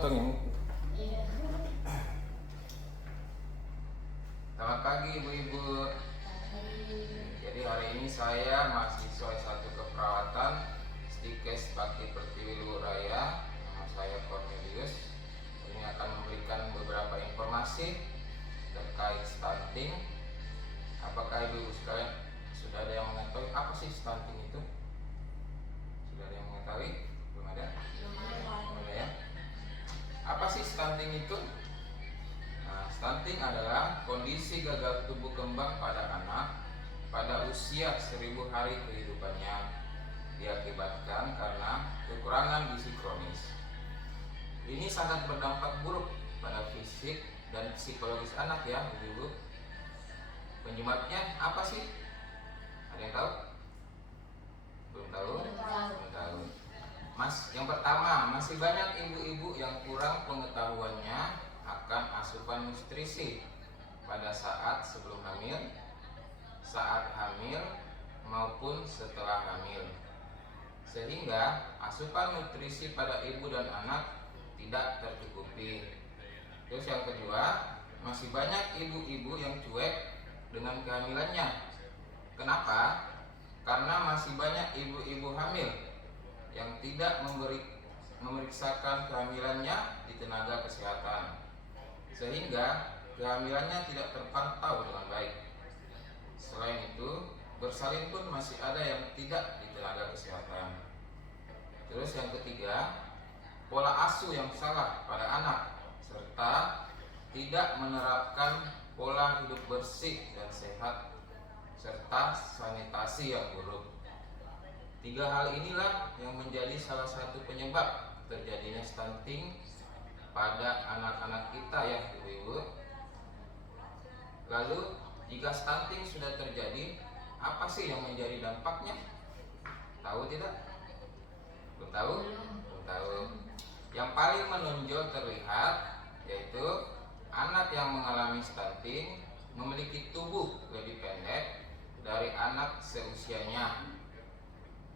potong yang Iya. Selamat pagi ibu-ibu. Jadi hari ini saya mahasiswa S1 Keperawatan Stikes Bakti Pertiwi Luhur Raya. Nama saya Cornelius. Ini akan memberikan beberapa informasi terkait stunting. Apakah ibu-ibu sekalian sudah ada yang mengetahui apa sih stunting itu? Sudah ada yang mengetahui? Belum ada? Belum ada ya? Apa sih stunting itu? Nah, stunting adalah kondisi gagal tumbuh kembang pada anak pada usia 1000 hari kehidupannya, diakibatkan karena kekurangan gizi kronis. Ini sangat berdampak buruk pada fisik dan psikologis anak ya, ibu-ibu. Penyebabnya apa sih? Ada yang tahu? Belum tahu? Belum tahu. Yang pertama, masih banyak ibu-ibu yang kurang pengetahuannya akan asupan nutrisi pada saat sebelum hamil, saat hamil, maupun setelah hamil. Sehingga asupan nutrisi pada ibu dan anak tidak tercukupi. Terus yang kedua, masih banyak ibu-ibu yang cuek dengan kehamilannya. Kenapa? Karena masih banyak ibu-ibu hamil yang tidak memeriksakan kehamilannya di tenaga kesehatan, sehingga kehamilannya tidak terpantau dengan baik. Selain itu, bersalin pun masih ada yang tidak di tenaga kesehatan. Terus yang ketiga, pola asuh yang salah pada anak, serta tidak menerapkan pola hidup bersih dan sehat, serta sanitasi yang buruk. 3 hal inilah yang menjadi salah satu penyebab terjadinya stunting pada anak-anak kita ya ibu-ibu. Lalu jika stunting sudah terjadi, apa sih yang menjadi dampaknya? Tahu tidak? Belum tahu? Belum tahu. Yang paling menonjol terlihat yaitu anak yang mengalami stunting memiliki tubuh lebih pendek dari anak seusianya.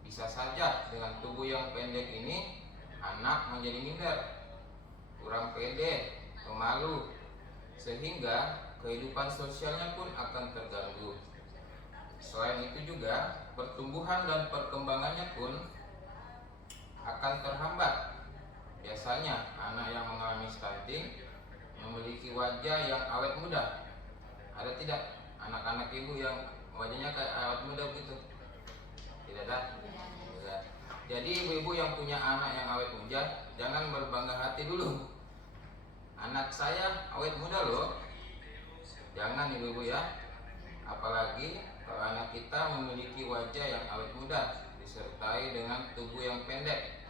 Bisa saja dengan tubuh yang pendek ini anak menjadi minder, kurang pede, pemalu, sehingga kehidupan sosialnya pun akan terganggu. Selain itu juga pertumbuhan dan perkembangannya pun akan terhambat. Biasanya anak yang mengalami stunting memiliki wajah yang awet muda. Ada tidak anak-anak ibu yang wajahnya kayak awet muda begitu? Tidak ada? Tidak. Jadi ibu-ibu yang punya anak yang awet muda, jangan berbangga hati dulu. Anak saya awet muda loh. Jangan ibu-ibu ya. Apalagi kalau anak kita memiliki wajah yang awet muda disertai dengan tubuh yang pendek.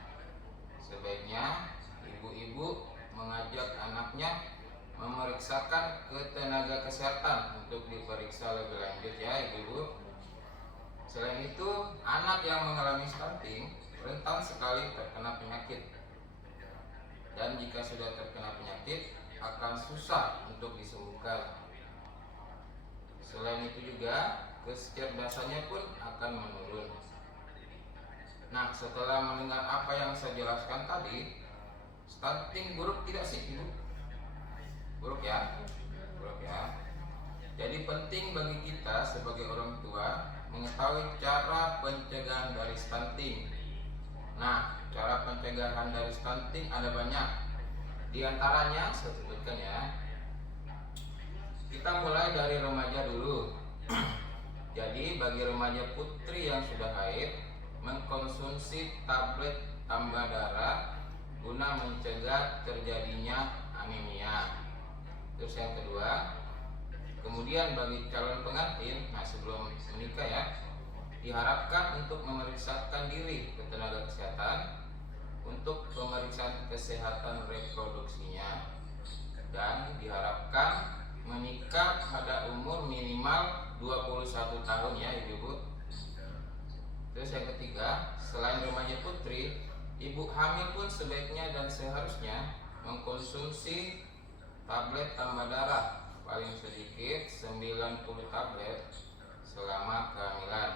Sebaiknya ibu-ibu mengajak anaknya memeriksakan ke tenaga kesehatan untuk diperiksa lebih lanjut ya ibu-ibu. Selain itu, anak yang mengalami stunting rentan sekali terkena penyakit. Dan jika sudah terkena penyakit, akan susah untuk disembuhkan. Selain itu juga, kecerdasannya pun akan menurun. Nah, setelah mendengar apa yang saya jelaskan tadi, stunting buruk tidak sih ibu? Buruk ya? Buruk ya. Jadi penting bagi kita sebagai orang tua mengetahui cara pencegahan dari stunting. Nah, cara pencegahan dari stunting ada banyak. Di antaranya saya sebutkan ya. Kita mulai dari remaja dulu. Jadi bagi remaja putri yang sudah haid, mengkonsumsi tablet tambah darah guna mencegah terjadinya anemia. Terus yang kedua, kemudian bagi calon pengantin, sebelum menikah ya, diharapkan untuk memeriksakan diri ke tenaga kesehatan untuk pemeriksaan kesehatan reproduksinya, dan diharapkan menikah pada umur minimal 21 tahun ya ibu-ibu. Terus yang ketiga, selain remaja putri, ibu hamil pun sebaiknya dan seharusnya mengkonsumsi tablet tambah darah paling sedikit 90 tablet selama kehamilan.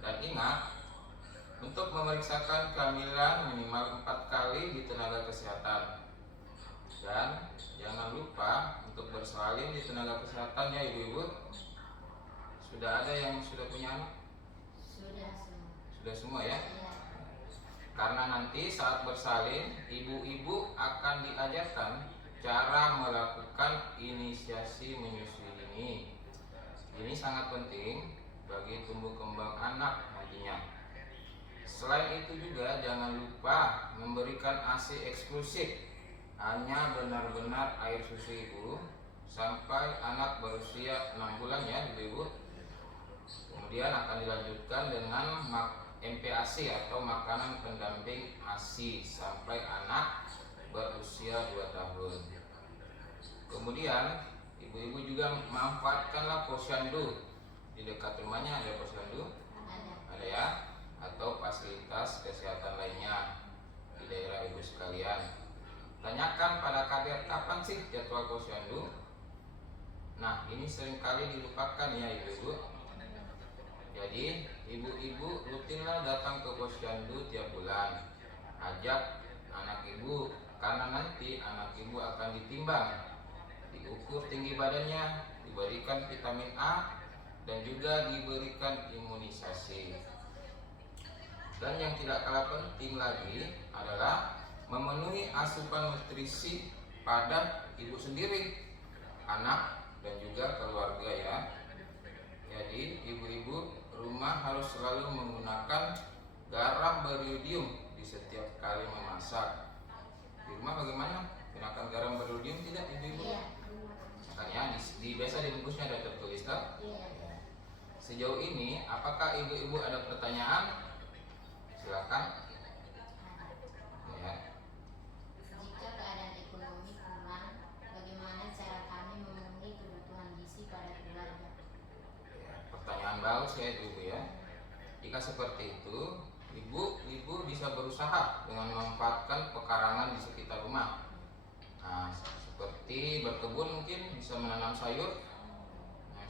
Dan ingat, untuk memeriksakan kehamilan minimal 4 kali di tenaga kesehatan. Dan jangan lupa untuk bersalin di tenaga kesehatan ya ibu-ibu. Sudah ada yang sudah punya anak? Sudah semua ya? Karena nanti saat bersalin, ibu-ibu akan diajarkan cara melakukan inisiasi menyusui ini. Ini sangat penting bagi tumbuh kembang anak nantinya. Selain itu juga jangan lupa memberikan ASI eksklusif, hanya benar-benar air susu ibu sampai anak berusia 6 bulan ya ibu-ibu. Kemudian akan dilanjutkan dengan MPASI atau makanan pendamping ASI sampai anak berusia 2 tahun. Kemudian ibu-ibu juga manfaatkanlah posyandu. Di dekat rumahnya ada posyandu? Ada ya? Atau fasilitas kesehatan lainnya di daerah ibu sekalian. Tanyakan pada kader kapan sih jadwal posyandu. Nah, ini seringkali dilupakan ya ibu-ibu. Jadi ibu-ibu rutinlah datang ke posyandu tiap bulan. Ajak anak ibu, karena nanti anak ibu akan ditimbang, diukur tinggi badannya, diberikan vitamin A, dan juga diberikan imunisasi. Dan yang tidak kalah penting lagi adalah memenuhi asupan nutrisi pada ibu sendiri, anak, dan juga keluarga ya. Jadi ibu-ibu rumah harus selalu menggunakan garam beriodium di setiap kali memasak. Di rumah bagaimana? Gunakan garam beriodium tidak ibu-ibu? Iya. Makanya di biasa dibungkusnya ada tertulis tak? Iya. Sejauh ini apakah ibu-ibu ada pertanyaan? Silakan. Ya. Jika keadaan ekonomi kurang, bagaimana cara kami memenuhi kebutuhan gizi pada keluarga? Pertanyaan bagus ya ibu ya. Jika seperti itu, ibu bisa berusaha dengan memanfaatkan pekarangan di sekitar rumah. Nah, seperti berkebun mungkin bisa menanam sayur,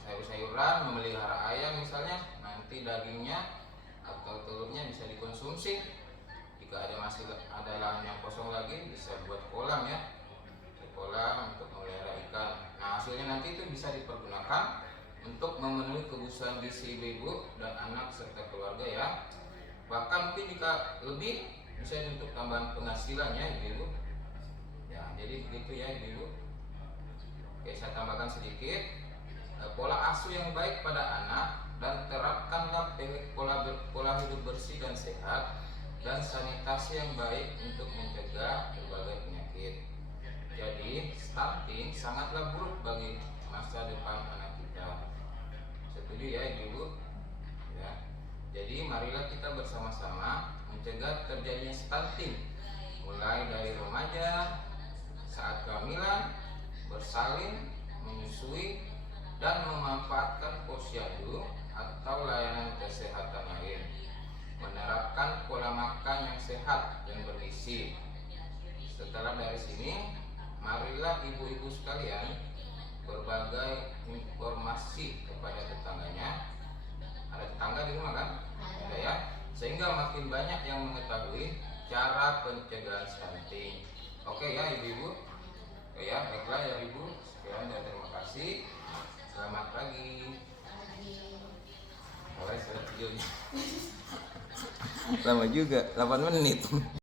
sayur-sayuran, memelihara ayam misalnya. Nanti dagingnya atau telurnya bisa dikonsumsi. Jika ada lahan yang kosong lagi, bisa buat kolam ya. Kolam untuk memelihara ikan. Nah, hasilnya nanti itu bisa dipergunakan untuk memenuhi kebutuhan gizi ibu dan anak serta keluarga ya. Bahkan mungkin jika lebih bisa untuk tambahan penghasilan ya ibu. Ya, jadi begitu ya ibu. Oke, saya tambahkan sedikit. Pola asuh yang baik pada anak dan terapkanlah pola hidup bersih dan sehat dan sanitasi yang baik untuk mencegah berbagai penyakit. Jadi stunting sangatlah buruk bagi masa depan anak kita. Setuju ya ibu? Ya. Jadi marilah kita bersama-sama mencegah terjadinya stunting, mulai dari remaja, saat kehamilan, bersalin, menyusui, dan memanfaatkan posyandu atau layanan kesehatan lain. Menerapkan pola makan yang sehat dan bergizi. Setelah dari sini, marilah ibu-ibu sekalian berbagai informasi kepada tetangganya. Ada tetangga di rumah kan? Ada ya. Sehingga makin banyak yang mengetahui cara pencegahan stunting. Oke ya ibu-ibu. Oke ya, baiklah ya ibu. Sekian dan terima kasih. Selamat pagi. Sudah videonya. Lama juga, 8 menit.